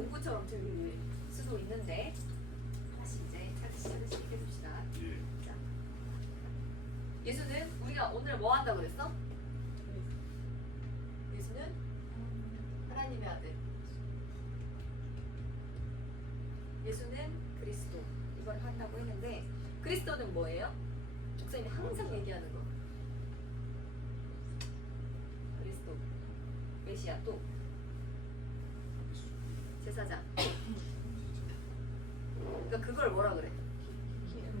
공부처럼 들릴 수도 있는데 다시 이제 차근차근씩 해봅시다. 자, 예수는 우리가 오늘 뭐 한다고 그랬어? 예수는 하나님의 아들. 예수는 그리스도. 이걸 한다고 했는데 그리스도는 뭐예요? 목사님이 항상 얘기하는 거. 그리스도, 메시아 또 제사장. 그러니까 그걸 뭐라 그래?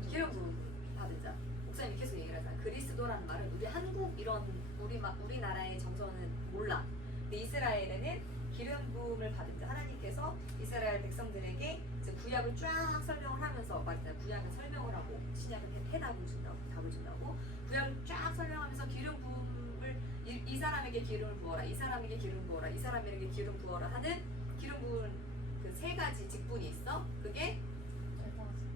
기름 부음 받은 자. 목사님이 계속 얘기를 하잖아. 그리스도라는 말은 우리 한국 이런 우리나라의 정서는 몰라. 근데 이스라엘에는 기름 부음을 받은 자. 하나님께서 이스라엘 백성들에게 이제 구약을 쫙 설명을 하면서 말이잖아. 구약은 설명을 하고 신약은 해답을 준다고, 답을 준다고. 구약을 쫙 설명하면서 기름 부음을 이 사람에게 기름을 부어라, 이 사람에게 기름 부어라, 이 사람에게 기름 부어라 하는 기름 부은 그 세 가지 직분이 있어. 그게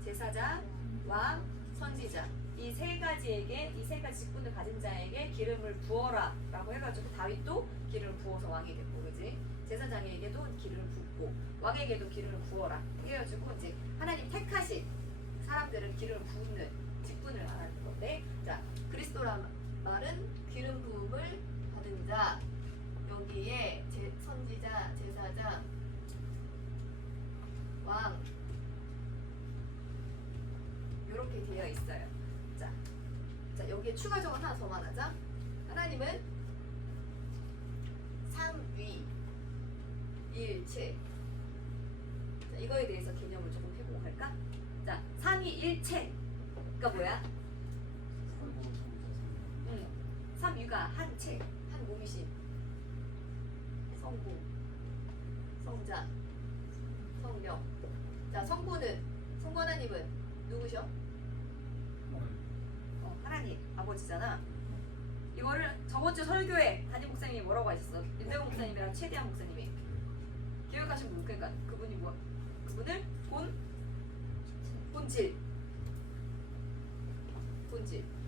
제사장, 왕, 선지자. 이 세 가지에게, 이 세 가지 직분을 가진 자에게 기름을 부어라 라고 해가지고 다윗도 기름을 부어서 왕이 됐고, 그지? 제사장에게도 기름을 붓고 왕에게도 기름을 부어라 해가지고 이제 하나님 택하신 사람들은 기름을 부는 직분을 말하는 건데, 자, 그리스도란 말은 기름 부음을 받은 자. 여기에 선지자, 제사장, 왕 이렇게 되어 있어요. 자, 여기에 추가적으로 하나 더 말하자. 하나님은 삼위 일체. 자, 이거에 대해서 개념을 조금 해보고 갈까? 자, 삼위일체가 뭐야? 삼위가 한체, 한 몸이신 성부, 성자, 성령. 자, 성부 하나님은 누구셔? 하나님 아버지잖아. 이거를 저번 주 설교에 담임 목사님이 뭐라고 하셨어? 윤대웅 목사님이랑 최대한 목사님이 기억하신 분. 그러니까 그분이 뭐? 그분을 본질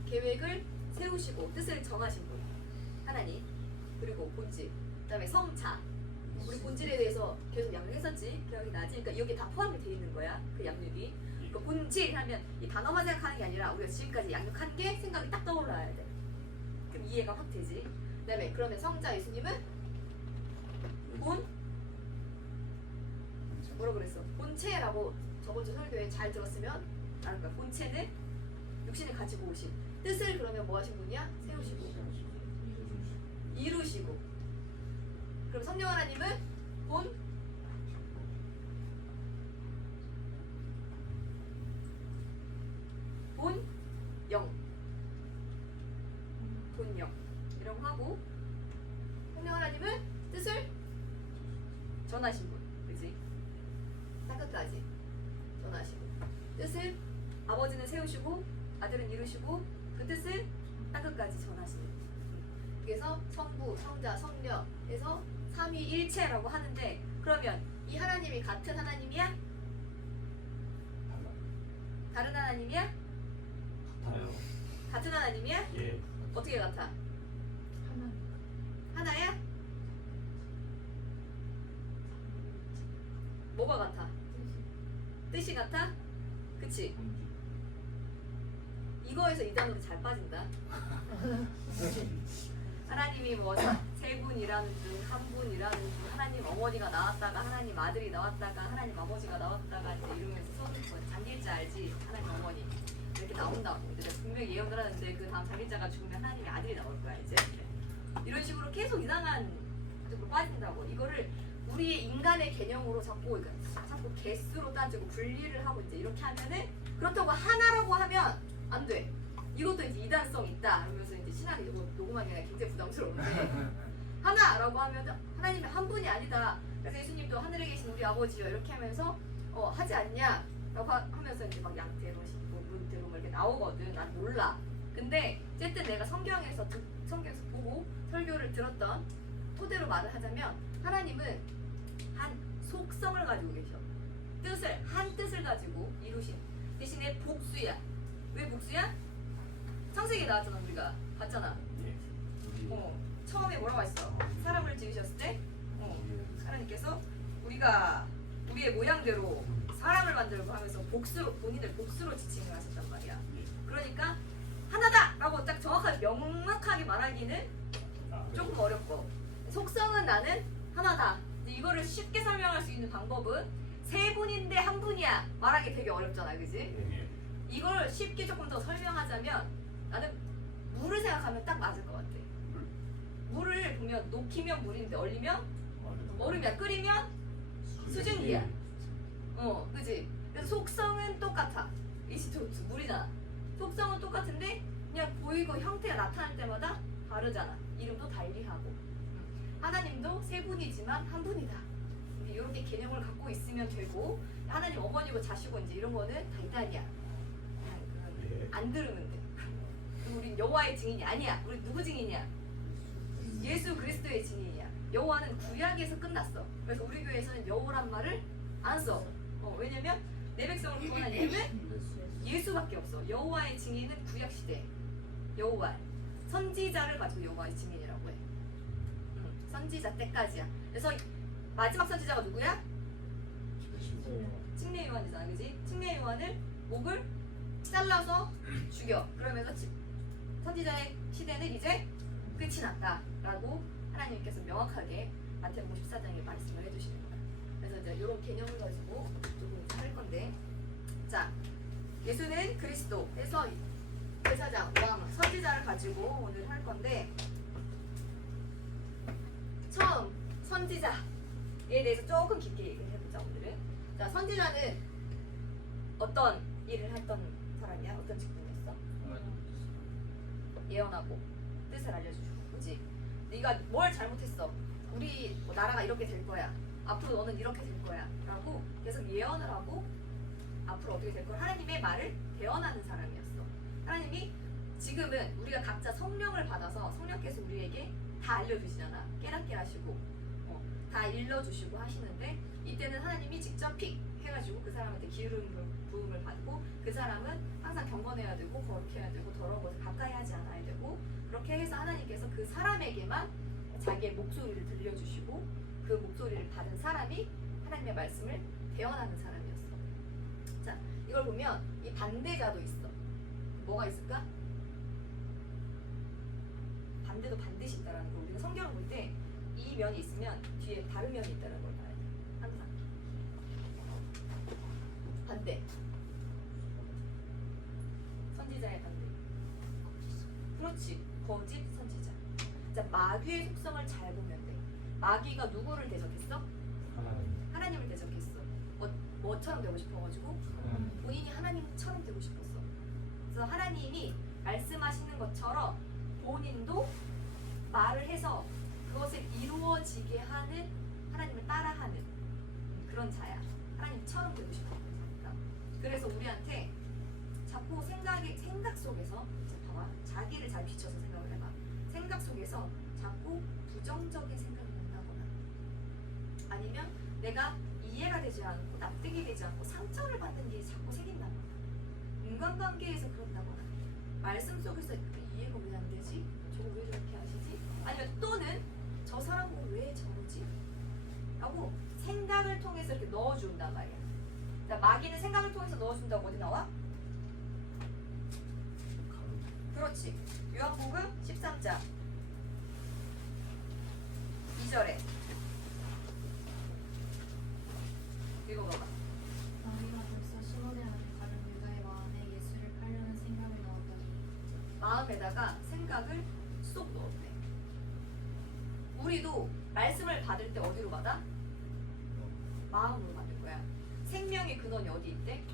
계획을 세우시고 뜻을 정하신 분 하나님. 그리고 본질, 그다음에 성자. 우리 본질에 대해서 계속 양육했었지. 기억이 나지? 그러니까 여기 다 포함이 돼 있는 거야. 그 양육이. 그 본질 하면 이 단어만 생각하는 게 아니라 우리가 지금까지 양육한 게 생각이 딱 떠올라야 돼. 그럼 이해가 확 되지. 그다음에 그러면 성자 예수님은 뭐라 그랬어? 본체라고 저번 주 설교에 잘 들었으면 아는 거야. 본체는 육신을 가지고 오신 뜻을 그러면 뭐 하신 분이야? 세우시고 이루시고. 그럼 성령 하나님은 본영 이런 거 하고, 성령 하나님은 뜻을 전하신 분, 그렇지? 땅끝까지 전하시고 뜻을 아버지는 세우시고 아들은 이루시고 그 뜻을 땅끝까지 전하시는 분. 그래서 성부, 성자, 성령에서 삼위일체라고 하는데, 그러면 이 하나님이 같은 하나님이야? 다른 하나님이야? 같아요. 같은 하나님이야? 예. 어떻게 같아? 하나야? 뭐가 같아? 뜻이 같아? 그치? 이거에서 이 단어도 잘 빠진다. 하나님이 뭐 세 분이라는 중, 한 분이라는 중, 하나님 어머니가 나왔다가 하나님 아들이 나왔다가 하나님 아버지가 나왔다가 이제 이러면서 써는 장길자 알지? 하나님 어머니 이렇게 나온다고. 근데 분명히 예언을 하는데 그 다음 장길자가 죽으면 하나님의 아들이 나올 거야 이제. 이런 식으로 계속 이상한 쪽으로 빠진다고. 이거를 우리의 인간의 개념으로 자꾸 개수로 따지고 분리를 하고 이제 이렇게 하면은, 그렇다고 하나라고 하면 안 돼. 이것도 이제 이단성 있다. 그러면서 이제 신학이 이거 녹음하기가 굉장히 부담스러운데 하나라고 하면 하나님이 한 분이 아니다. 그래서 예수님도 하늘에 계신 우리 아버지요 이렇게 하면서 하지 않냐라고 하면서 이제 막 양태로식, 문태로 이렇게 나오거든. 난 몰라. 근데 어쨌든 내가 성경에서 보고 설교를 들었던 토대로 말을 하자면, 하나님은 한 속성을 가지고 계셔. 한 뜻을 가지고 이루신 대신에 복수야. 왜 복수야? 창세기에 나왔잖아. 우리가 봤잖아. 예. 처음에 뭐라고 했어? 사람을 지으셨을 때 하나님께서 우리가 우리의 모양대로 사람을 만들고 하면서 복수로 본인을 복수로 지칭을 하셨단 말이야. 그러니까 하나다라고 딱 정확하게 명확하게 말하기는 조금 어렵고 속성은 나는 하나다. 이거를 쉽게 설명할 수 있는 방법은 세 분인데 한 분이야 말하기 되게 어렵잖아, 그지? 이걸 쉽게 조금 더 설명하자면 나는 물을 생각하면 딱 맞을 것 같아. 물을 보면 녹이면 물인데 얼리면 얼음이야. 끓이면 수증기야. 그지? 그래서 속성은 똑같아. H2O2 물이잖아. 속성은 똑같은데 그냥 보이고 형태가 나타날 때마다 다르잖아. 이름도 달리하고. 하나님도 세 분이지만 한 분이다. 이렇게 개념을 갖고 있으면 되고 하나님 어머니고 자식고 이제 이런 거는 다 이단이야. 그냥 안 들으면 돼. 우린 여호와의 증인이 아니야. 우리 누구 증인이야? 예수 그리스도의 증인이야. 여호와는 구약에서 끝났어. 그래서 우리 교회에서는 여호란 말을 안 써. 왜냐면 내 백성을 구원한 이름은 예수밖에 없어. 여호와의 증인은 구약 시대. 여호와 선지자를 가지고 여호와의 증인이라고 해. 선지자 때까지야. 그래서 마지막 선지자가 누구야? 칙례 요한이잖아, 그지? 칙례 요한을 목을 잘라서 죽여. 그러면서 선지자의 시대는 이제 끝이 났다라고 하나님께서 명확하게 마태복음 14장에 말씀을 해주시는 거야. 그래서 이제 이런 개념을 가지고 조금 할 건데, 자, 예수는 그리스도. 그래서 제사장, 왕, 선지자를 가지고 오늘 할 건데, 처음 선지자에 대해서 조금 깊게 얘기를 해보자 오늘은. 자, 선지자는 어떤 일을 했던 사람이야? 어떤 직분이었어? 예언하고 뜻을 알려주고, 그렇지? 네가 뭘 잘못했어? 우리 뭐 나라가 이렇게 될 거야. 앞으로 너는 이렇게 될 거야. 라고 계속 예언을 하고 앞으로 어떻게 될 거야? 하나님의 말을 대언하는 사람이었어. 하나님이 지금은 우리가 각자 성령을 받아서 성령께서 우리에게 다 알려주시잖아. 깨닫게 하시고 다 일러주시고 하시는데 이때는 하나님이 직접 픽 해가지고 그 사람한테 기름 부음을 받고 그 사람은 항상 경건해야 되고 거룩해야 되고 더러운 것을 가까이 하지 않아야 되고 그렇게 해서 하나님께서 그 사람에게만 자기의 목소리를 들려주시고 그 목소리를 받은 사람이 하나님의 말씀을 대언하는 사람이었어. 자, 이걸 보면 이 반대자도 있어. 뭐가 있을까? 반대도 반드시 있다라는 거. 우리가 성경을 볼 때 이 면이 있으면 뒤에 다른 면이 있다는 걸 봐야 돼. 항상. 반대. 선지자의 반대. 그렇지. 거짓 선지자. 자, 마귀의 속성을 잘 보면 돼. 마귀가 누구를 대적했어? 하나님을 대적했어. 뭐처럼 되고 싶어가지고 본인이 하나님처럼 되고 싶었어. 그래서 하나님이 말씀하시는 것처럼 본인도 말을 해서 그것을 이루어지게 하는 하나님을 따라하는 그런 자야. 하나님처럼 되고 싶었던 자니까. 그래서 우리한테 자꾸 생각 속에서 봐봐. 자기를 잘 비춰서 생각을 해봐. 생각 속에서 자꾸 부정적인 생각이 난다거나 아니면 내가 이해가 되지 않고 납득이 되지 않고 상처를 받는 일이 자꾸 생긴다거나 인간관계에서 그렇다거나 말씀 속에서 이해가 왜 안 되지? 저거 왜 저렇게 하시지? 아니면 또는 저 사람은 왜 저러지? 라고 생각을 통해서 이렇게 넣어준단 말이야. 그러니까 마귀는 생각을 통해서 넣어준다고 어디 나와? 그렇지. 요한복음 13장 2절에 읽어봐봐. 마귀가 벌써 시몬의 아들 가룟 유다의 마음에 예수를 팔려는 생각을 넣었더니 마음에다가 생각을 쏙 넣었대. 우리도 말씀을 받을 때 어디로 받아? 마음으로 받을 거야. 생명의 근원이 어디 있대?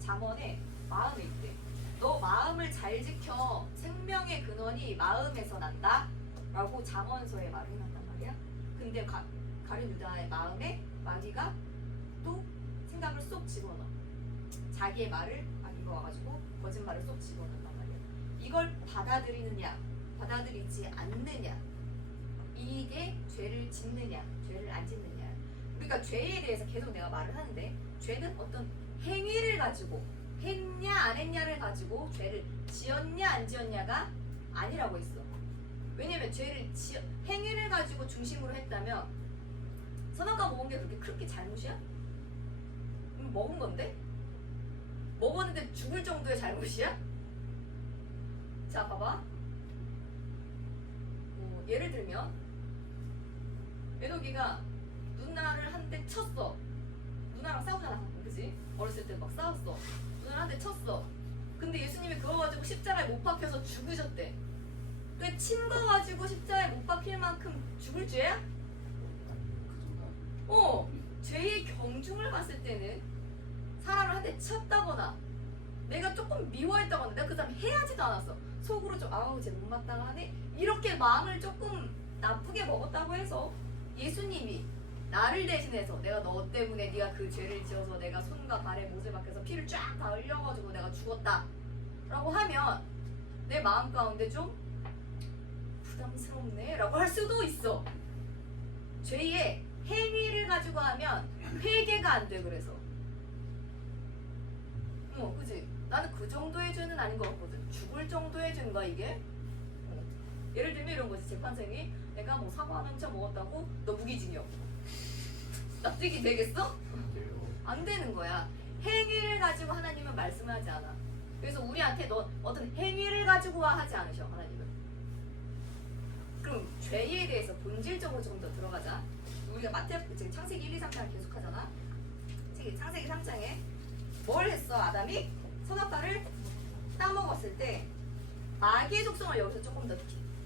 잠언에 마음에 있대. 너 마음을 잘 지켜. 생명의 근원이 마음에서 난다. 라고 잠언서에 말을 해놨단 말이야. 근데 가룟 유다의 마음에 마귀가 또 생각을 쏙 집어넣어. 자기의 말을 마귀가 와가지고 거짓말을 쏙 집어넣단 말이야. 이걸 받아들이느냐 받아들이지 않느냐, 이게 죄를 짓느냐 죄를 안 짓느냐. 우리가 죄에 대해서 계속 내가 말을 하는데 죄는 어떤 행위를 가지고 했냐 안 했냐를 가지고 죄를 지었냐 안 지었냐가 아니라고 했어. 왜냐면 죄를 행위를 가지고 중심으로 했다면 선악과 모은 게 그렇게 잘못이야? 먹은 건데? 먹었는데 죽을 정도의 잘못이야? 자, 봐봐. 예를 들면 에녹이가 누나를 한 대 쳤어. 누나랑 싸우잖아, 그치? 어렸을 때 막 싸웠어. 누나를 한 대 쳤어. 근데 예수님이 그거 가지고 십자가에 못 박혀서 죽으셨대. 그 친 거 가지고 십자가에 못 박힐 만큼 죽을 죄야? 죄의 경중을 봤을 때는 사람을 한 대 쳤다거나 내가 조금 미워했다거나 내가 그 사람 해하지도 않았어. 속으로 좀 아우 쟤 못마땅하네 이렇게 마음을 조금 나쁘게 먹었다고 해서 예수님이 나를 대신해서 내가 너 때문에 네가 그 죄를 지어서 내가 손과 발에 못을 박혀서 피를 쫙 다 흘려가지고 내가 죽었다 라고 하면 내 마음 가운데 좀 부담스럽네 라고 할 수도 있어. 죄의 행위를 가지고 하면 회개가 안 돼. 그래서 그치? 나는 그 정도의 죄는 아닌 것 같거든. 죽을 정도의 죄인가 이게? 예를 들면 이런 거지. 재판장이 내가 뭐 사과 한 점 먹었다고 너 무기징역 납득이 되겠어? 안 되는 거야. 행위를 가지고 하나님은 말씀하지 않아. 그래서 우리한테 너 어떤 행위를 가지고 와 하지 않으셔 하나님은. 그럼 죄에 대해서 본질적으로 조금 더 들어가자. 우리가 지금 창세기 1, 2, 3장을 계속 하잖아. 창세기 3장에 뭘 했어? 아담이 선악과를 따먹었을 때 마귀의 속성을 여기서 조금 더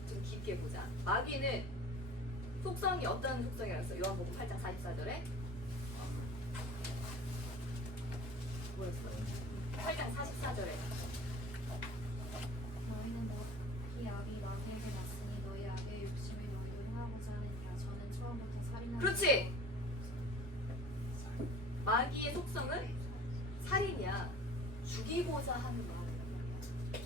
좀 깊게 보자. 마귀는 속성이 어떤 속성이라고 했어? 요한복음 8장 44절에 뭐였어? 8장 44절에 너희는 너희 악이 마귀에게 났으니 너희 악의 욕심을 너희도 행하고자 하느니라. 저는 처음부터 살인하는 그렇지! 마귀의 속성은 살인이야. 죽이고자 하는 마음이란 말이야.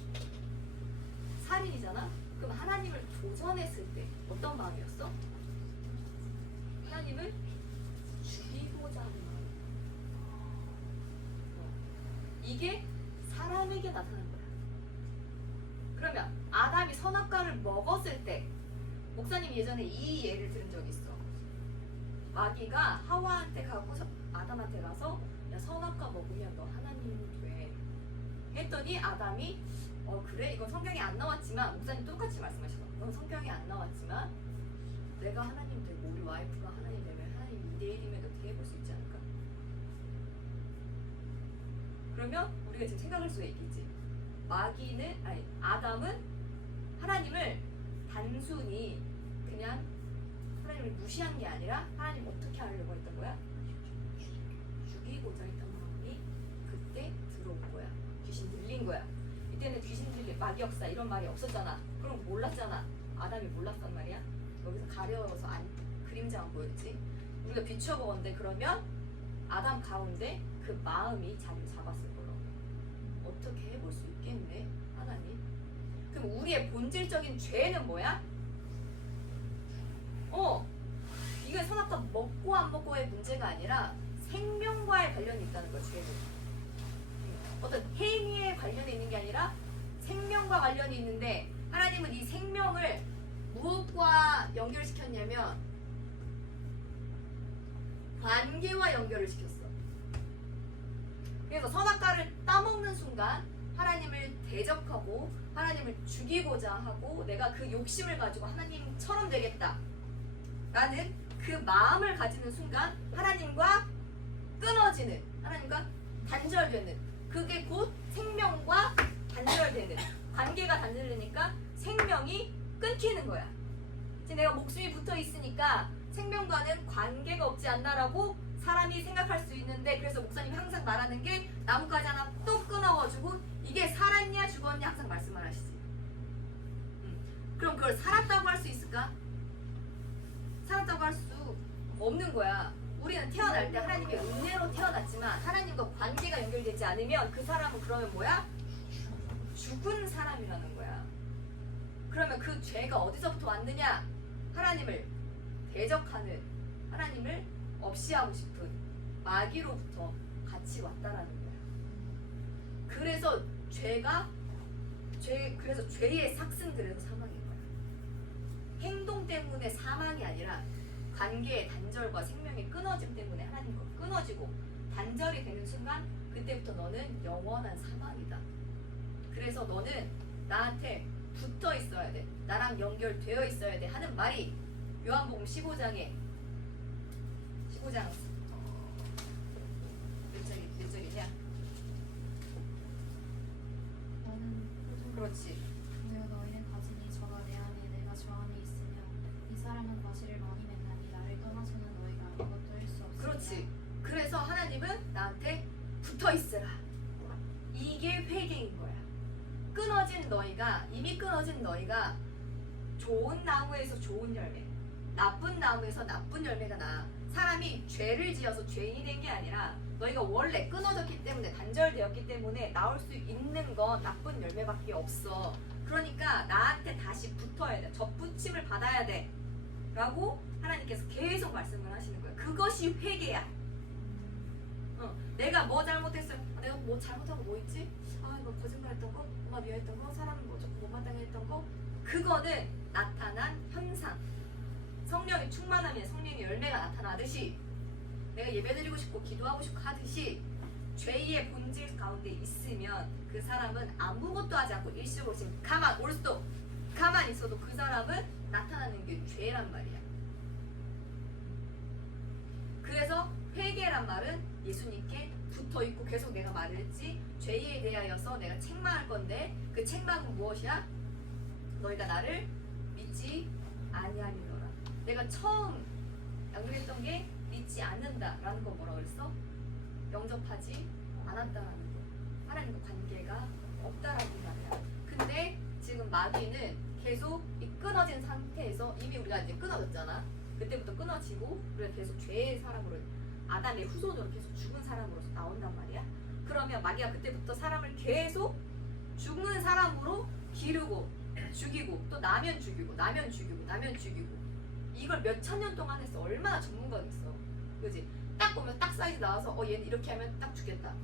살인이잖아? 그럼 하나님을 도전했을 때 어떤 마음이었어? 하나님을 죽이고자 하는 마음. 이게 사람에게 나타난 거야. 그러면 아담이 선악과를 먹었을 때 목사님이 예전에 이 예를 들은 적이 있어. 마귀가 하와한테 가고 아담한테 가서 야 선악과 먹으면 너 하나님이 돼 했더니 아담이 그래? 이건 성경에 안 나왔지만 목사님 똑같이 말씀하셨어. 이건 성경에 안 나왔지만 내가 하나님 되고 우리 와이프가 하나님 되면 하나님 2대1이면 어떻게 해볼 수 있지 않을까? 그러면 우리가 지금 생각할 수가 있겠지. 아담은 하나님을 단순히 그냥 하나님을 무시한 게 아니라 하나님 어떻게 하려고 했던 거야? 죽이고자 했던 마음이 그때 들어온 거야. 귀신 들린 거야. 이때는 귀신 들린 마귀 역사 이런 말이 없었잖아. 그럼 몰랐잖아. 아담이 몰랐단 말이야. 여기서 가려워서 그림자만 보였지. 우리가 비추어 보건데 그러면 아담 가운데 그 마음이 자리를 잡았을 거라고. 어떻게 해볼 수 있겠네 하나님. 그럼 우리의 본질적인 죄는 뭐야? 이건 선악과 먹고 안 먹고의 문제가 아니라 생명과의 관련이 있다는 거야. 죄는 어떤 행위에 관련이 있는 게 아니라 생명과 관련이 있는데 하나님은 이 생명을 무엇과 연결시켰냐면 관계와 연결을 시켰어. 그래서 선악과를 따먹는 순간 하나님을 대적하고 하나님을 죽이고자 하고 내가 그 욕심을 가지고 하나님처럼 되겠다 라는 그 마음을 가지는 순간 하나님과 끊어지는, 하나님과 단절되는, 그게 곧 생명과 단절되는, 관계가 단절되니까 생명이 끊기는 거야. 이제 내가 목숨이 붙어 있으니까 생명과는 관계가 없지 않나라고 사람이 생각할 수 있는데, 그래서 목사님이 항상 말하는 게 나뭇가지 하나 또 끊어가지고 이게 살았냐 죽었냐 항상 말씀을 하시지. 그럼 그걸 살았다고 할 수 있을까? 살았다고 할 수 없는 거야. 우리는 태어날 때 하나님의 은혜로 태어났지만 하나님과 관계가 연결되지 않으면 그 사람은 그러면 뭐야? 죽은 사람이라는 거야. 그러면 그 죄가 어디서부터 왔느냐? 하나님을 대적하는, 하나님을 없이 하고 싶은 마귀로부터 같이 왔다라는 거야. 그래서 그래서 죄의 삭슨들에서 사망인 거야. 행동 때문에 사망이 아니라 관계의 단절과 생명의 끊어짐 때문에 하나님과 끊어지고 단절이 되는 순간 그때부터 너는 영원한 사망이다. 그래서 너는 나한테 붙어 있어야 돼. 나랑 연결되어 있어야 돼 하는 말이 요한복음 15장 몇 절이냐? 너는 그렇지. 보여 너희는 가지니 저가 내 안에 내가 저 안에 있으며 이 사람은 과실을 많이 맺나니 나를 떠나서는 너희가 아무것도 할 수 없으리라. 그렇지. 그래서 하나님은 나한테 붙어 있으라. 이게 회개인 거야. 이미 끊어진 너희가 좋은 나무에서 좋은 열매, 나쁜 나무에서 나쁜 열매가 나. 사람이 죄를 지어서 죄인이 된 게 아니라 너희가 원래 끊어졌기 때문에, 단절되었기 때문에 나올 수 있는 건 나쁜 열매밖에 없어. 그러니까 나한테 다시 붙어야 돼. 접붙임을 받아야 돼. 라고 하나님께서 계속 말씀을 하시는 거예요. 그것이 회개야. 내가 뭐 잘못했어요? 내가 뭐 잘못한 거 뭐 있지? 이거 거짓말했던 거? 엄마 미워했던 거? 사람 뭐 조금 못마땅해 했던 거? 그거는 나타난 현상. 성령의 충만함에 성령의 열매가 나타나듯이, 내가 예배드리고 싶고 기도하고 싶고 하듯이 죄의 본질 가운데 있으면 그 사람은 아무것도 하지 않고 일시적으로 지금 가만 있어도 그 사람은 나타나는 게 죄란 말이야. 그래서 회개란 말은 예수님께 붙어있고, 계속 내가 말을 했지, 죄에 대하여서 내가 책망할 건데 그 책망은 무엇이야? 너희가 나를 믿지 아니하니라. 내가 처음 양육했던 게 믿지 않는다라는 거 뭐라 그랬어? 영접하지 않았다라는 거. 하나님과 관계가 없다라는 말이야. 근데 지금 마귀는 계속 이 끊어진 상태에서, 이미 우리가 이제 끊어졌잖아. 그때부터 끊어지고 우리가 계속 죄의 사람으로, 아담의 후손으로 계속 죽은 사람으로서 나온단 말이야. 그러면 마귀가 그때부터 사람을 계속 죽는 사람으로 기르고 죽이고, 또 나면 죽이고 이걸 몇 천 년 동안 했어. 얼마나 전문가겠어. 그지? 딱 보면 딱 사이즈 나와서 얘는 이렇게 하면 딱 죽겠다.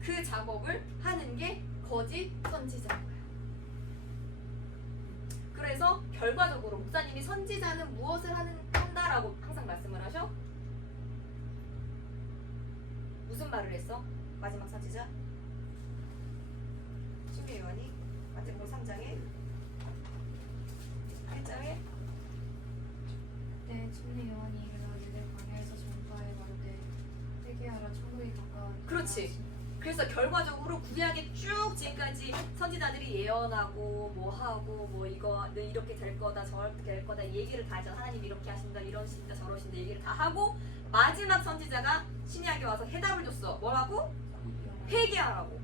그 작업을 하는 게 거짓 선지자인 거야. 그래서 결과적으로 목사님이 선지자는 무엇을 한다라고 항상 말씀을 하셔? 무슨 말을 했어? 마지막 선지자? 신비 요한이 마태복음 3장에 1장에 그때 침례 요한이 이르되 광야에서 전파해 가로되 회개하라 천국이 가까우니라. 그렇지. 그래서 결과적으로 구약에 쭉 지금까지 선지자들이 예언하고 뭐 하고 뭐 이거 이렇게 될 거다 저렇게 될 거다 얘기를 다 하죠. 하나님 이렇게 하신다 이러신다 저러신다 얘기를 다 하고, 마지막 선지자가 신약에 와서 해답을 줬어. 뭐라고? 회개하라고.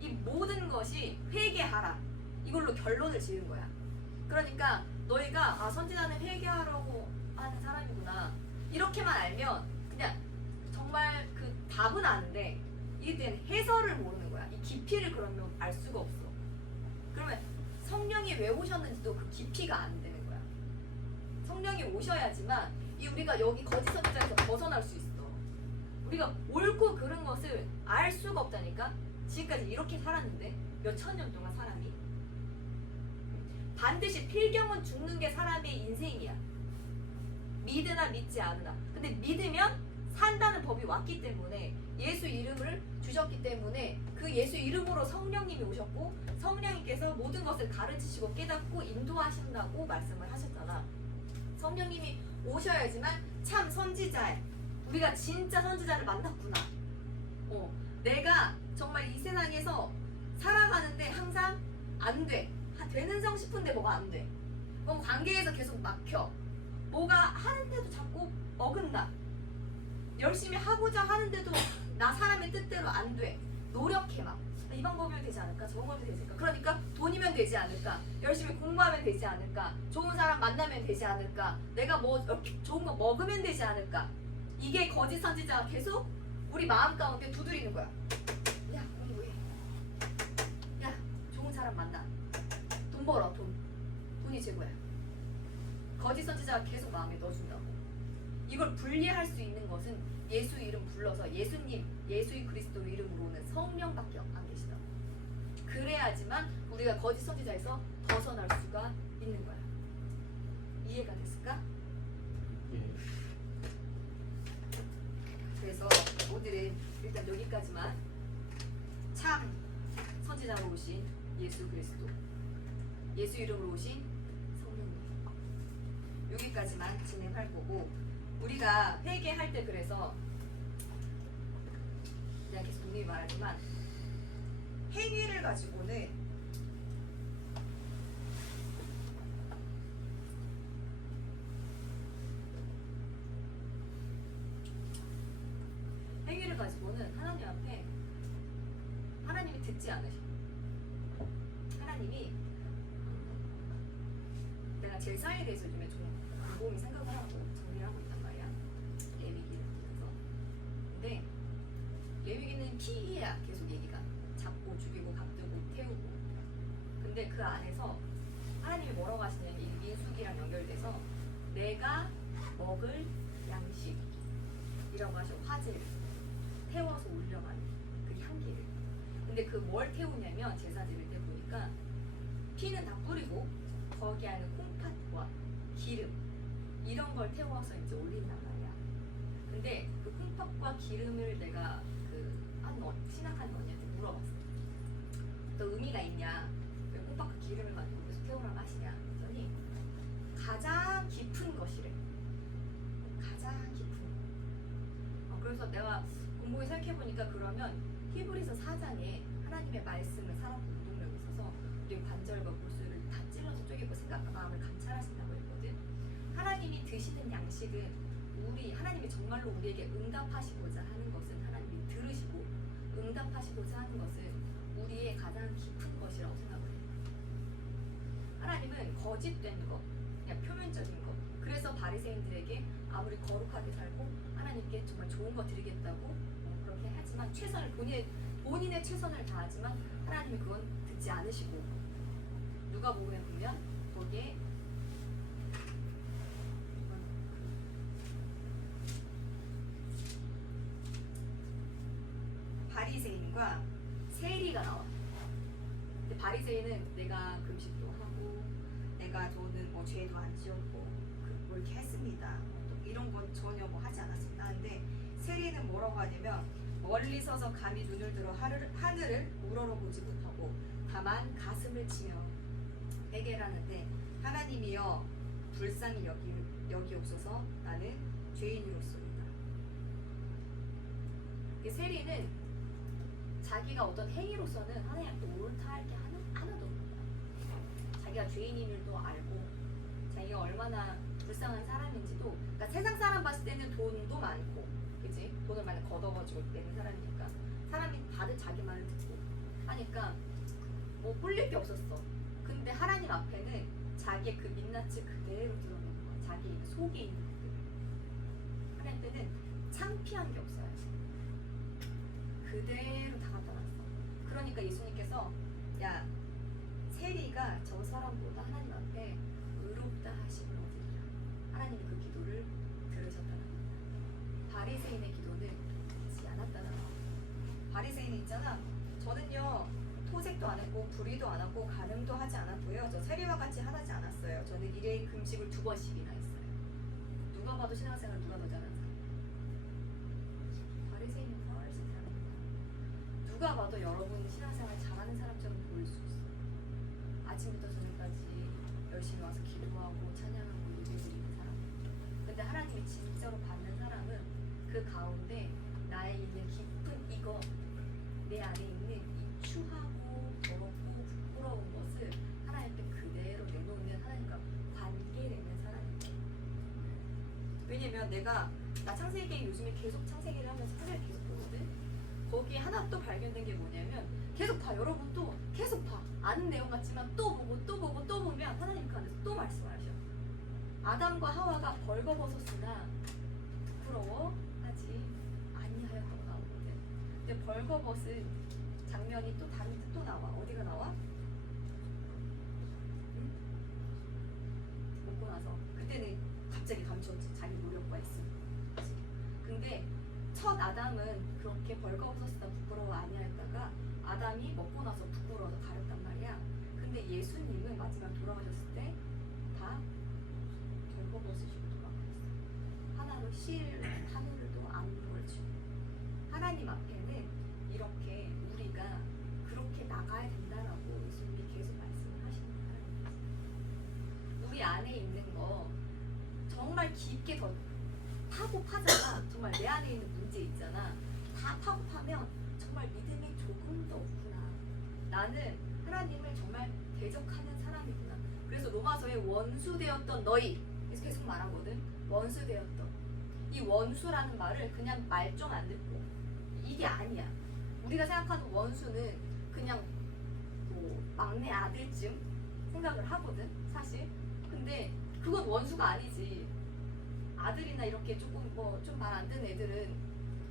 이 모든 것이 회개하라. 이걸로 결론을 지은 거야. 그러니까 너희가 선지자는 회개하라고 하는 사람이구나, 이렇게만 알면 그냥 정말 그 답은 아는데 이에 대한 해설을 모르는 거야. 이 깊이를 그러면 알 수가 없어. 그러면 성령이 왜 오셨는지도 그 깊이가 안 되는 거야. 성령이 오셔야지만 우리가 여기 거짓 선지자에서 벗어날 수 있어. 우리가 옳고 그른 것을 알 수가 없다니까. 지금까지 이렇게 살았는데 몇 천 년 동안 사람이 반드시 필경은 죽는 게 사람의 인생이야. 믿으나 믿지 않으나. 근데 믿으면 산다는 법이 왔기 때문에, 예수 이름을 주셨기 때문에 그 예수 이름으로 성령님이 오셨고 성령님께서 모든 것을 가르치시고 깨닫고 인도하신다고 말씀을 하셨잖아. 성령님이 오셔야지만 참 선지자, 우리가 진짜 선지자를 만났구나. 내가 정말 이 세상에서 살아가는데 항상 안 돼. 되는 성 싶은데 뭐가 안 돼. 그럼 관계에서 계속 막혀. 뭐가 하는데도 자꾸 어긋나. 열심히 하고자 하는데도 나 사람의 뜻대로 안 돼. 노력해 막. 이 방법이면 되지 않을까? 저 방법이면 되지 않을까? 그러니까 돈이면 되지 않을까? 열심히 공부하면 되지 않을까? 좋은 사람 만나면 되지 않을까? 내가 뭐 좋은 거 먹으면 되지 않을까? 이게 거짓 선지자가 계속 우리 마음 가운데 두드리는 거야. 야, 공부해. 야, 좋은 사람 만나. 돈 벌어, 돈. 돈이 최고야. 거짓 선지자가 계속 마음에 넣어준다고. 이걸 분리할 수 있는 것은 예수 이름 불러서 예수님, 예수의 그리스도 이름으로는 성령밖에 안 계시다고. 그래야지만 우리가 거짓 선지자에서 벗어날 수가 있는 거야. 이해가 됐을까? 예. 오늘은 일단 여기까지만 참 선지자로 오신 예수 그리스도, 예수 이름으로 오신 성령님, 여기까지만 진행할 거고, 우리가 회개할 때 그래서 내가 계속 누누이 말하지만 행위를 가지고는 하나님 앞에 하나님이 듣지 않으셔. 하나님이 내가 제사에 대해서 요즘에 좀 곰곰이 생각을 하고 정리를 하고 있단 말이야. 레위기를 보면서. 근데 레위기는 피이야. 계속 얘기가 잡고 죽이고 갑들고 태우고. 근데 그 안에서 하나님이 뭐라고 하시냐면 이 민수기랑 연결돼서 내가 먹을 양식이라고 하셔. 화제를 태워서 올려가는 그 향기를. 근데 그 뭘 태우냐면 제사 지낼 때 보니까 피는 다 뿌리고 거기 안에 콩팥과 기름 이런 걸 태워서 이제 올린단 말이야. 근데 그 콩팥과 기름을 내가 신학하는 언니한테 물어봤어. 너 의미가 있냐? 왜 콩팥과 기름을 가지고 계속 태우라고 하시냐? 그랬더니 가장 깊은 것이래. 가장 깊은 거. 그래서 내가 공부에 생각해보니까 그러면 히브리서 4장에 하나님의 말씀을 살았고 노동력이 있어서 우리 관절과 골수를 다 찔러서 쪼개고 생각과 마음을 감찰하신다고 했거든. 하나님이 드시는 양식은 하나님이 정말로 우리에게 응답하시고자 하는 것은 하나님이 들으시고 응답하시고자 하는 것은 우리의 가장 깊은 것이라고 생각을 해요. 하나님은 거짓된 것, 그냥 표면적인 것. 그래서 바리새인들에게 아무리 거룩하게 살고 하나님께 정말 좋은 거 드리겠다고 그렇게 하지만 본인의 최선을 다하지만 하나님이 그건 듣지 않으시고, 누가복음에 보면 거기에 바리새인과 세리가 나와. 근데 바리새인은 내가 금식도 하고 내가 저는 뭐 죄도 안 지었고 뭐 이렇게 했습니다. 이런 건 전혀 뭐 하지 않았습니다. 근데 세리는 뭐라고 하냐면 멀리 서서 감히 눈을 들어 하늘을 우러러보지 못하고 다만 가슴을 치며 회개하는데 하나님이여 불쌍히 여기옵소서 나는 죄인으로소이다. 세리는 자기가 어떤 행위로서는 하나님께 옳다 할 게 하나도 없다. 자기가 죄인인 일도 알고 자기가 얼마나 불쌍한 사람인지도, 그러니까 세상 사람 봤을 때는 돈도 많고, 그지? 돈을 많이 걷어가지고 내는 사람이니까 사람이 다들 자기 말을 듣고 하니까 뭐 뿔릴 게 없었어. 근데 하나님 앞에는 자기의 그 민낯을 그대로 드러내는 거야. 자기 속에 있는 것들을. 하나님 때는 창피한 게 없어요. 그대로 다 갖다 놨어. 그러니까 예수님께서 야, 세리가 저 사람보다 하나님 앞에 의롭다 하심을 얻으리라. 하나님이 그 기도를 들으셨다는 겁니다. 바리새인의 기도는 듣지 않았다는 거. 바리새인이 있잖아. 저는요 토색도 안 했고 불의도 안 하고 간음도 하지 않았고요. 저 세리와 같이 하지 않았어요. 저는 일회 금식을 2번씩이나 했어요. 누가 봐도 신앙생활 누가 더 잘하는 사람? 바리새인이 훨씬 잘합니다. 누가 봐도 여러분 신앙생활 잘하는 사람처럼 보일 수 있어. 아침부터 저녁까지 열심히 와서 기도하고 찬양하고 예배드리는 사람. 근데 하나님이 진짜로 받는 사람은 그 가운데 나의 있는 깊은 이거, 내 안에 있는 이 추하고 더럽고 부끄러운 것을 하나님께 그대로 내놓으면 하나님과 관계되는 사람입니다. 왜냐면 나 창세기 요즘에 계속 창세기를 하면서 창세기를 계속 보거든. 거기에 하나 또 발견된 게 뭐냐면 계속 봐. 여러분 또 계속 봐. 아는 내용 같지만 또 보고 또 보고 또 보면 하나님 그 안에서 또 말씀하셔. 아담과 하와가 벌거벗었으나 부끄러워하지 아니하였다고 나오거든. 근데 벌거벗은 장면이 또 다른 데 또 나와. 어디가 나와? 응? 먹고 나서 그때는 갑자기 감췄지. 자기 노력과 했으니. 근데 첫 아담은 그렇게 벌거벗었다 부끄러워 아니하였다가 아담이 먹고 나서 부끄러워서 가렸단 말이야. 근데 예수님은 마지막 돌아가셨을 때 다 벌거벗으시고 돌아가셨어. 하나로 실 하늘도 안 걸치고. 하나님 앞에는 이렇게 우리가 그렇게 나가야 된다라고 예수님이 계속 말씀을 하시는 거예요. 우리 안에 있는 거 정말 깊게 더 파고 파잖아. 정말 내 안에 있는 문제 있잖아. 다 파고 파면 정말 믿음이 조금도 없구나. 나는 하나님을 정말 대적하는 사람이구나. 그래서 로마서에 원수 되었던 너희 계속 말하거든. 원수 되었던. 이 원수라는 말을 그냥 말 좀 안 듣고 이게 아니야. 우리가 생각하는 원수는 그냥 뭐 막내 아들쯤 생각을 하거든 사실. 근데 그건 원수가 아니지. 아들이나 이렇게 조금 뭐 좀 말 안 듣는 애들은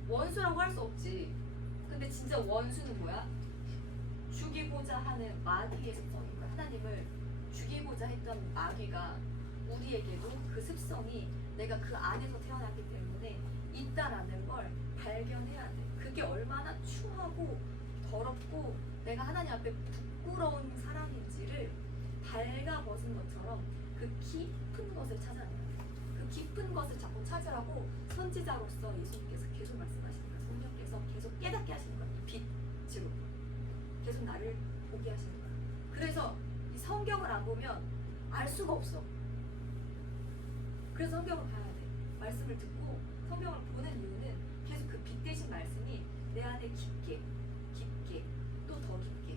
원수라고 할 수 없지. 근데 진짜 원수는 뭐야? 죽이고자 하는 마귀의 습성인 거야. 하나님을 죽이고자 했던 마귀가 우리에게도 그 습성이 내가 그 안에서 태어났기 때문에 있다라는 걸 발견해야 돼. 그게 얼마나 추하고 더럽고 내가 하나님 앞에 부끄러운 사람인지를 발가벗은 것처럼 그 깊은 것을 찾아내야 돼. 그 깊은 것을 자꾸 찾으라고 선지자로서 예수님께서 계속 말씀하시는 거야. 성령께서 계속 깨닫게 하시는 거야. 이 빛으로 계속 나를 보게 하시는 거야. 그래서 이 성경을 안 보면 알 수가 없어. 그래서 성경을 봐야 돼. 말씀을 듣고 성경을 보는 이유는 계속 그 빛 대신 말씀이 내 안에 깊게 또 더 깊게.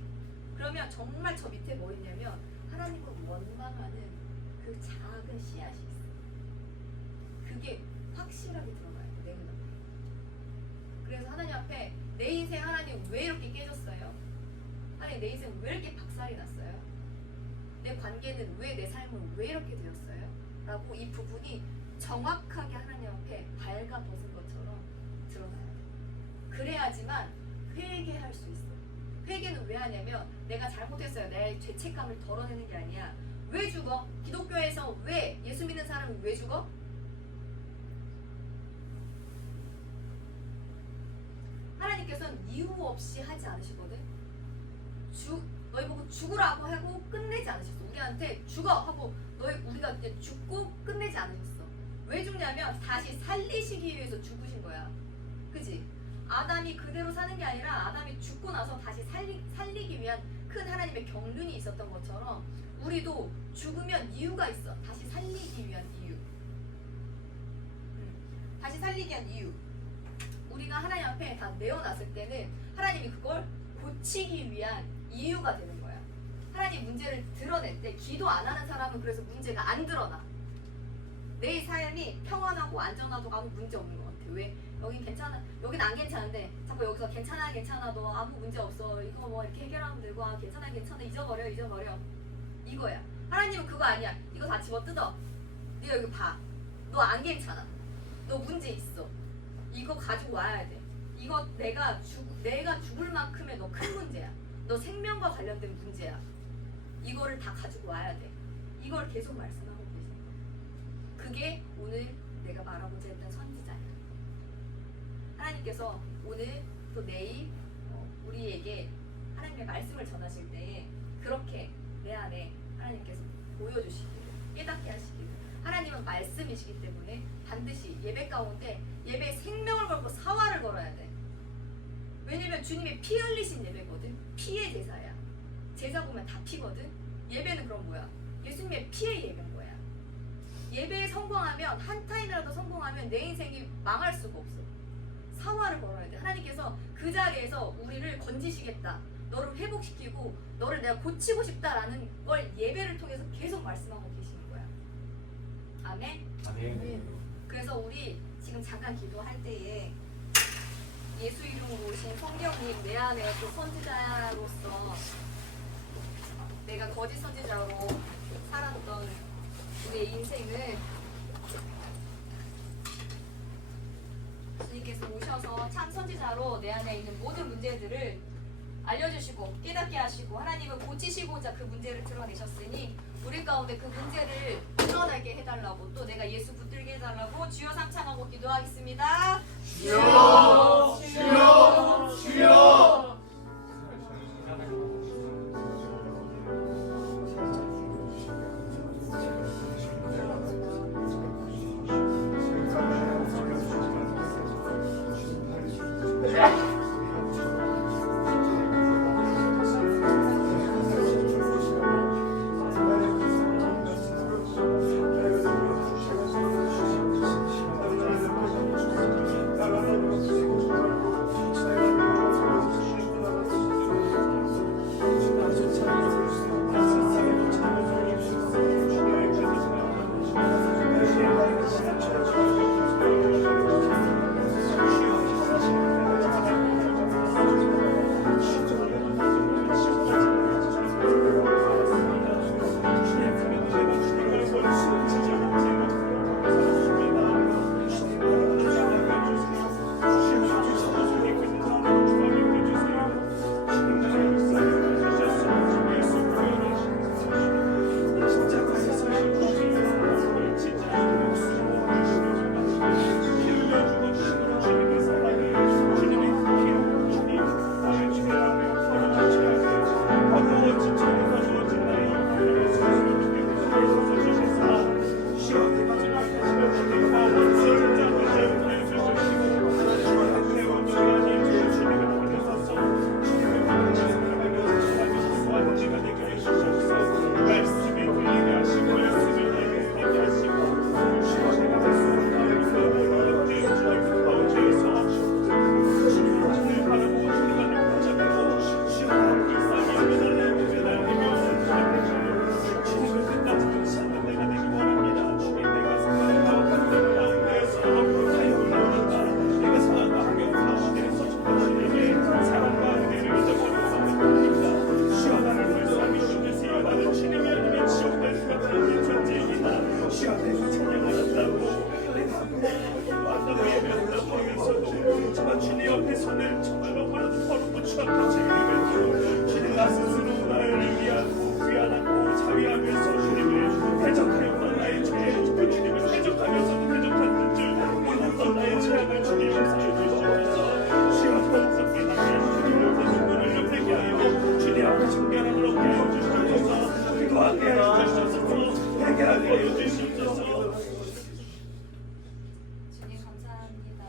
그러면 정말 저 밑에 뭐 있냐면 하나님을 원망하는 그 작은 씨앗이 있어. 그게 확실하게 들어가야 돼. 내 눈앞에. 그래서 하나님 앞에 내 인생 하나님 왜 이렇게 깨졌어요? 하나님 내 인생 왜 이렇게 박살이 났어요? 내 관계는 왜, 내 삶은 왜 이렇게 되었어요? 라고 이 부분이 정확하게 하나님 앞에 발가벗은 것처럼 드러나야 돼. 그래야지만 회개할 수 있어. 회개는 왜 하냐면 내가 잘못했어요. 내 죄책감을 덜어내는 게 아니야. 왜 죽어? 기독교에서 왜 예수 믿는 사람은 왜 죽어? 하나님께서는 이유 없이 하지 않으시거든. 너희 보고 죽으라고 하고 끝내지 않으셨어. 우리한테 죽어 하고 우리가 이제 죽고 끝내지 않으셨어. 왜 죽냐면 다시 살리시기 위해서 죽으신 거야. 그지? 아담이 그대로 사는 게 아니라 아담이 죽고 나서 다시 살리기 위한 큰 하나님의 경륜이 있었던 것처럼 우리도 죽으면 이유가 있어. 다시 살리기 위한 이유. 다시 살리기 위한 이유. 우리가 하나님 앞에 다 내어놨을 때는 하나님이 그걸 고치기 위한 이유가 되는 거야. 하나님 문제를 드러낼 때 기도 안 하는 사람은 그래서 문제가 안 드러나. 내 삶이 평안하고 안전하고 아무 문제 없는 것 같아. 왜? 여긴 괜찮아. 여긴 안 괜찮은데 자꾸 여기서 괜찮아 너 아무 문제 없어. 이거 뭐 이렇게 해결하면 되고 괜찮아 잊어버려 이거야. 하나님은 그거 아니야. 이거 다 집어뜯어. 네가 여기 봐. 너 안 괜찮아. 너 문제 있어. 이거 가지고 와야 돼. 이거 내가 죽을 만큼의 너 큰 문제야. 너 생명과 관련된 문제야. 이거를 다 가지고 와야 돼. 이걸 계속 말씀하고 계신 거야. 그게 오늘 내가 말하고자 했던 선지자야. 하나님께서 오늘 또 내일 우리에게 하나님의 말씀을 전하실 때에 그렇게 내 안에 하나님께서 보여주시기를, 깨닫게 하시기를. 하나님은 말씀이시기 때문에 반드시 예배 가운데 예배에 생명을 걸고 사활을 걸어야 돼. 왜냐면 주님의 피 흘리신 예배거든. 피의 제사야. 제사 보면 다 피거든. 예배는 그럼 뭐야? 예수님의 피의 예배인 거야. 예배에 성공하면, 한 타임이라도 성공하면 내 인생이 망할 수가 없어. 사활을 걸어야 돼. 하나님께서 그 자리에서 우리를 건지시겠다. 너를 회복시키고 너를 내가 고치고 싶다라는 걸 예배를 통해서 계속 말씀하고 계시는 거야. 아멘? 아멘. 그래서 우리 지금 잠깐 기도할 때에 예수 이름으로 오신 성령님 내 안에 또 선지자로서 내가 거짓 선지자로 살았던 우리의 인생을 주님께서 오셔서 참 선지자로 내 안에 있는 모든 문제들을 알려주시고 깨닫게 하시고 하나님은 고치시고자 그 문제를 드러내셨으니 우리 가운데 그 문제를 드러나게 해달라고 또 내가 예수 붙들게 해달라고 주여 삼창하고 기도하겠습니다. 주여, 주여, 주여. Yeah. 내가 주님 앞에서는 정말 너무나도 더럽고 추악한 죄를 지고 주님 나 스스로 나를 위하고 귀환하고 자위하면서 주님을 대적하였던 나의 죄 그 주님을 대적하면서도 대적한 줄 몰랐던 나의 죄악을 주님 용서해 주시옵소서. 주여 더욱합니다. 주님을 계속 눈을 열게 하여 주님 앞에 정결함을 얻게 하여 주시옵소서. 기도하게 하여 주시옵소서. 회개하게 하여 주시옵소서. 주님 감사합니다.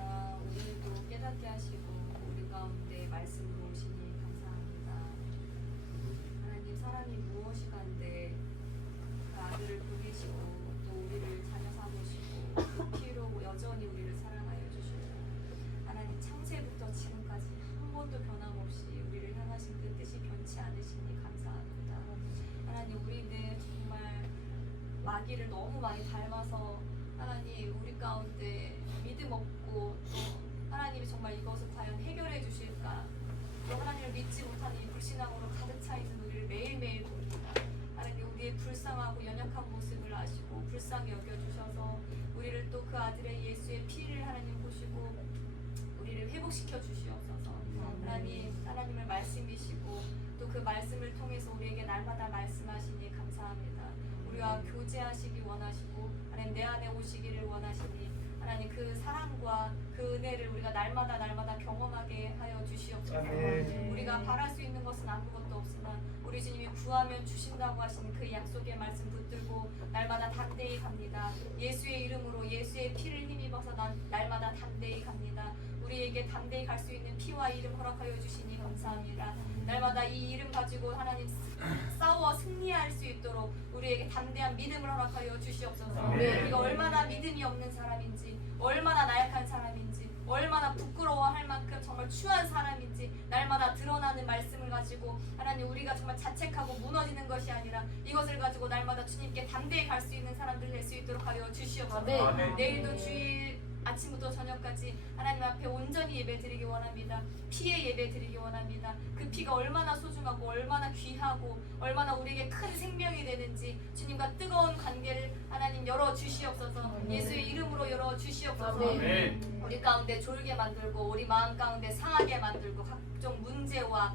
오늘도 깨닫게 하시고 우리 가운데 말씀으로 오시니 감사합니다. 하나님 사람이 무엇이 간데 그 아들을 보내시고 또 우리를 자녀 삼으시고 그 피로 여전히 우리를 사랑하여 주시고 하나님 창세부터 지금까지 한 번도 변함없이 우리를 향하신 그 뜻이 변치 않으시니 감사합니다. 하나님 우리는 정말 마귀를 너무 많이 닮아서 하나님 우리 가운데 믿음 없고 또 하나님이 정말 이것을 과연 해결해 주실까 또 하나님을 믿지 못하는 이 불신앙으로 가득 차 있는 우리를 매일매일 봅니다. 하나님 우리의 불쌍하고 연약한 모습을 아시고 불쌍히 여겨주셔서 우리를 또 그 아들의 예수의 피를 하나님 보시고 우리를 회복시켜 주시옵소서. 하나님을 말씀이시고 또 그 말씀을 통해서 우리에게 날마다 말씀하시니 감사합니다. 우리와 교제하시기 원하시고 하나님 내 안에 오시기를 원하시니 하나님 그 사랑과 그 은혜를 우리가 날마다 경험하게 하여 주시옵소서. 우리가 바랄 수 있는 것은 아무것도 없으나 우리 주님이 구하면 주신다고 하신 그 약속의 말씀 붙들고 날마다 담대히 갑니다. 예수의 이름으로 예수의 피를 힘입어서 날마다 담대히 갑니다. 우리에게 담대히 갈 수 있는 피와 이름 허락하여 주시니 감사합니다. 날마다 이 이름 가지고 하나님 싸워 승리할 수 있도록 우리에게 담대한 믿음을 허락하여 주시옵소서. 우리가 얼마나 믿음이 없는 사람인지 얼마나 나약한 사람인지 얼마나 부끄러워할 만큼 정말 추한 사람인지 날마다 드러나는 말씀을 가지고 하나님 우리가 정말 자책하고 무너지는 것이 아니라 이것을 가지고 날마다 주님께 담대히 갈 수 있는 사람들 될 수 있도록 하여 주시옵소서. 내일도 주일 아침부터 저녁까지 하나님 앞에 온전히 예배드리기 원합니다. 피의 예배드리기 원합니다. 그 피가 얼마나 소중하고 얼마나 귀하고 얼마나 우리에게 큰 생명이 되는지 주님과 뜨거운 관계를 하나님 열어주시옵소서. 예수의 이름으로 열어주시옵소서. 우리 가운데 졸게 만들고 우리 마음 가운데 상하게 만들고 각종 문제와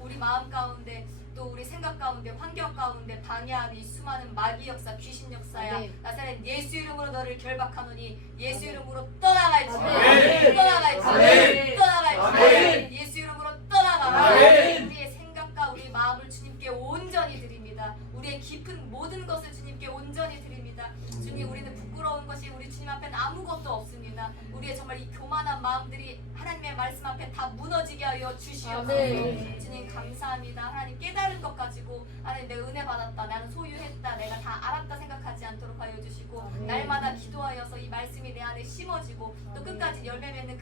우리 마음 가운데 또 우리 생각 가운데 환경 가운데 방해하는 이 수많은 마귀 역사 귀신 역사야 나사렛 예수 이름으로 너를 결박하노니 예수 이름으로 떠나갈지 떠나갈지 예수 이름으로 떠나가. 우리의 생각과 우리 마음을 주님께 온전히 드립니다. 우리의 깊은 모든 것을 주님께 온전히 드립니다. 주님 우리는 부끄러운 것이 우리 주님 앞에는 아무것도 없습니다. 우리의 정말 이 교만한 마음들이 하나님의 말씀 앞에 다 무너지게 하여 주시옵소서. 주님 감사합니다. 하나님 깨달은 것 가지고 하나님 내가 은혜 받았다 나는 소유했다 내가 다 알았다 생각하지 않도록 하여 주시고 날마다 기도하여서 이 말씀이 내 안에 심어지고 또 끝까지 열매 맺는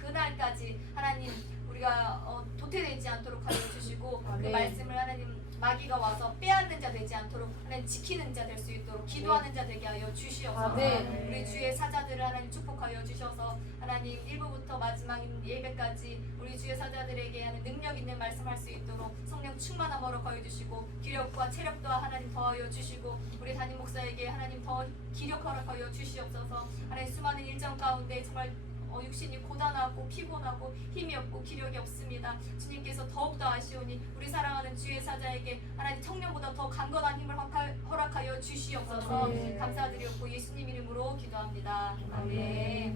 그날까지 하나님 우리가 도태되지 않도록 하여 주시고 그 말씀을 하나님 마귀가 와서 빼앗는 자 되지 않도록 하나님 지키는 자 될 수 있도록 기도하는 자 되게 하여 주시옵소서. 우리 주의 사자들을 하나님 축복하여 주셔서 하나님 1부부터 마지막 예배까지 우리 주의 사자들에게 하는 능력 있는 말씀할 수 있도록 성령 충만함 허락하여 주시고 기력과 체력도 하나님 더하여 주시고 우리 담임 목사에게 하나님 더 기력 허락하여 주시옵소서. 하나님 수많은 일정 가운데 정말 육신이 고단하고 피곤하고 힘이 없고 기력이 없습니다. 주님께서 더욱더 아시오니 우리 사랑하는 주의 사자에게 하나님 청년보다 더 강건한 힘을 허락하여 주시옵소서. 감사드리옵고 예수님 이름으로 기도합니다. 아멘.